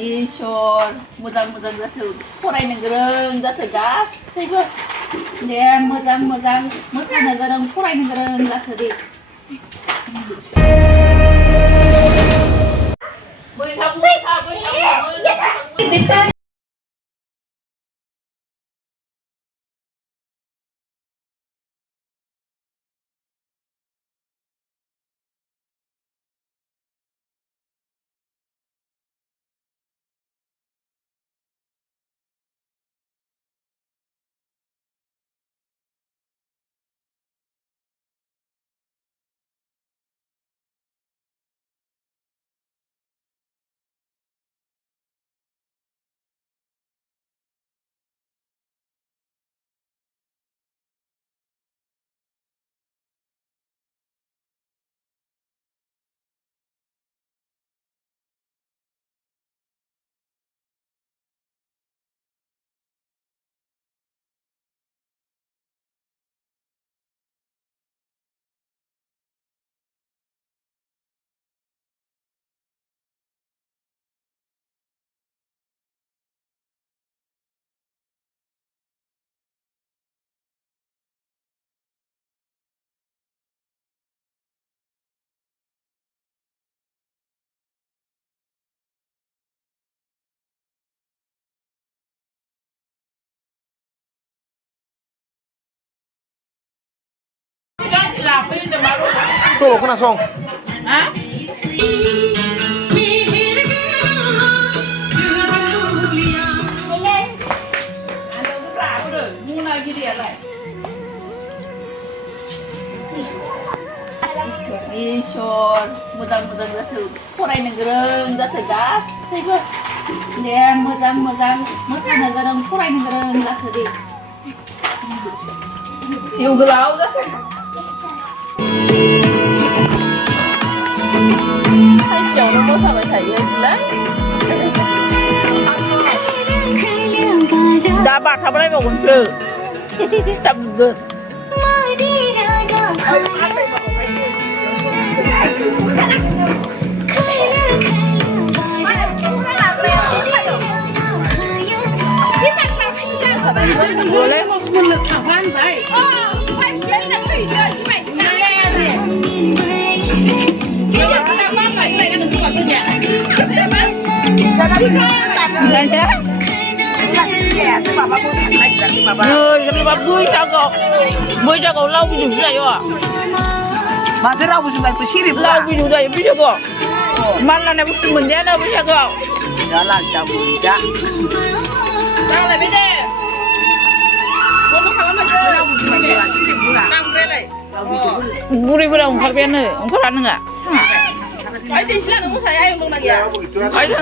Isor, moजां-मोजां जाथों फरायनो गोरों जाथों गासैबो दे मोजां-मोजां मोसानो गोरों फरायनो गोरों जाथों दे Tuh, kena song. Hah? Isor, moजां-मोजां जाथों फरायनो गोरों जाथों गासैबो दे मोजां-मोजां मोसानो गोरों फरायनो गोरों जाथों दे जिउ गोलाव जाथों साइसेआवनो मोसाबाय थायो नोंसोरलाय दा बाथाबलायबावगोनसो दा बुगोन boleh mau sekolah kapan baik Bui jago lau bidu sayo. Mati rabu sudah bersirip Lau bidu sayo bidu kok. Mana nih mesti menjadi apa jago? jalan cabut ya. Kau lebih deh. Buri berang parbian nih, umpuran enggak? Ayo sila nunggu saya yang dong lagi ya. Ayo,